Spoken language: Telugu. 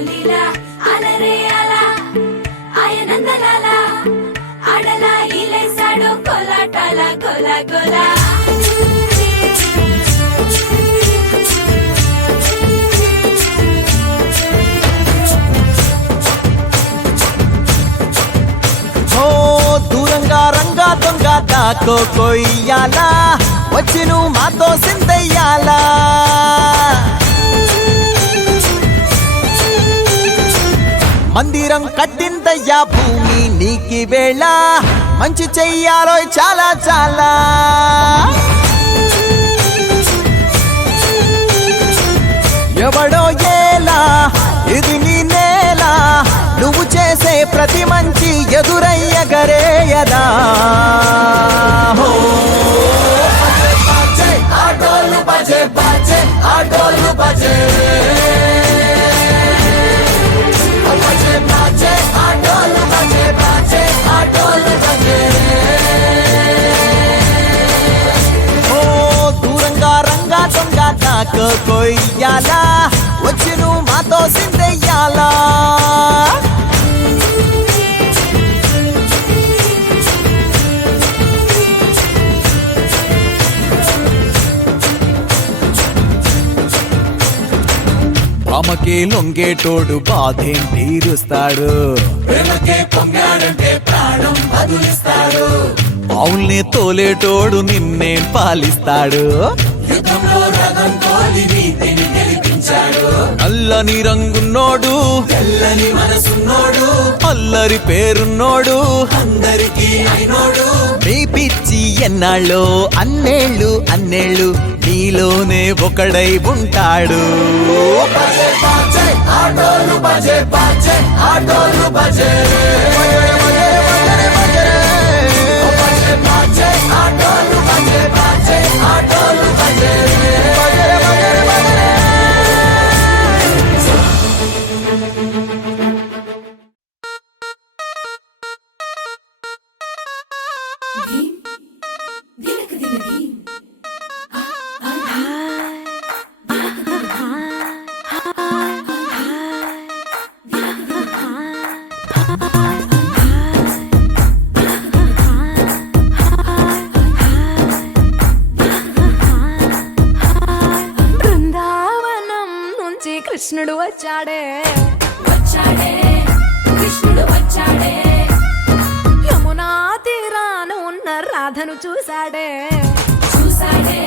లీలా అలరే అలా ఆయనందలాల ఆడలా ఈలేసాడు కోలాటాల గోల గోల దూరంగా రంగా దొంగ దాకో కొయ్యాలా వచ్చి నువ్వు మాతో సిందయ్యాలా మందిరం కట్టిందయ్యా భూమి నీకి వేళ మంచి చెయ్యాలో చాలా చాలా ఎవడో ఏలా ఇది నీ నేల నువ్వు చేసే ప్రతి మంచి ఎదురయ్యగరేయదా ఆటోలు బజే బజే ఆటోలు బజే ఆటోలు బజే బజే ఆటోలు బజే ఓ దూరంగా రంగా దొంగ నాకు కొయ్యాలా వచ్చి నువ్వు మాతో సిందెయ్యాలా అమ్మకే లొంగేటోడు బాధేం తీరుస్తాడు అవుల్ని తోలేటోడు నిన్నే పాలిస్తాడు అల్లని రంగున్నోడు తెల్లని మనసున్నోడు అల్లరి పేరున్నోడు అందరికీ అయినోడు నీ పిచ్చి ఎన్నాళ్ళో అన్నేళ్ళు అన్నేళ్ళు నీలోనే ఒకడై ఉంటాడు ఆటోలు బజే బజే ఆటోలు బజే ఆటోలు బజే బజే ఆటోలు బజే కృష్ణుడు వచ్చాడే వచ్చాడే కృష్ణుడు వచ్చాడే యమునా తీరాన ఉన్న రాధను చూసాడే చూసాడే